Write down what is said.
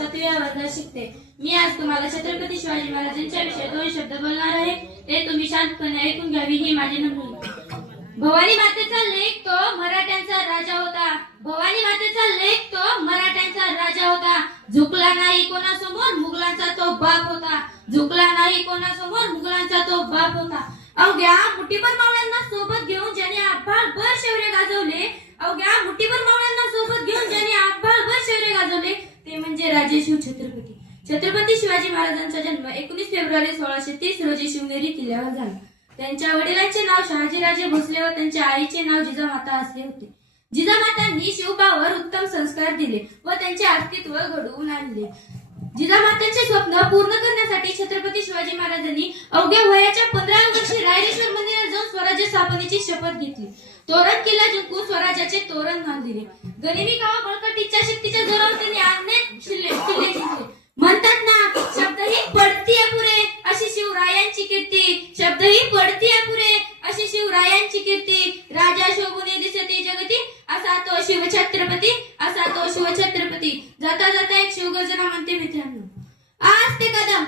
7व्या वर्गात शिकते. मी आज तुम्हाला छत्रपती शिवाजी महाराजांच्या विषयी 2 शब्द बोलणार आहे. ते तुम्ही शांतपणे ऐकून घ्यावी ही माझी नम्र. भवानी मातेचा लेक तो मराठ्यांचा राजा होता. भवानी मातेचा लेक तो मराठ्यांचा राजा होता. झुकला नाही कोणासमोर मुघलांचा तो बाप होता. झुकला नाही कोणासमोर मुघलांचा तो बाप होता. अवघ्या मुठीभर मावळ्यांना सोबत घेऊन ज्याने आभाळभर शौर्य गाजवले, अवघ्या मुठीभर मावळ्यांना सोबत घेऊन ज्याने आभाळभर शौर्य गाजवले ते म्हणजे राजे शिव छत्रपती. छत्रपती शिवाजी महाराजांचा जन्म 19 फेब्रुवारी 1630 रोजी शिवनेरी किल्ल्यावर झाला. त्यांच्या वडिलांचे नाव शहाजीराजे भोसले व त्यांच्या आईचे नाव जिजामाता असे होते. जिजामातांनी शिवबावर उत्तम संस्कार दिले व त्यांचे अस्तित्व घडवून आणले. जिजामातांचे स्वप्न पूर्ण करण्यासाठी छत्रपती शिवाजी महाराजांनी अवघ्या वयाच्या 15व्या वर्षी रायरेश्वर मंदिरात जाऊन स्वराज्य स्थापनेची शपथ घेतली. तोरण किल्ला जिंकून स्वराज्याचे तोरण बांधले. गनिमी गावा बळकट इच्छाशक्तीच्या जोरावर त्यांनी अनेक किल्ले जिंकले. म्हणतात ना, शब्दही पडती अपुरे अशी शिवरायांची कीर्ती. शब्दही पडती अपुरे अशी शिवरायांची कीर्ती. राजा शोभुने दिसते जगती असा तो शिवछत्रपती, असा तो शिवछत्रपती. जाता जाता एक शिवगर्जना म्हणते मित्रांनो, आज ते कदम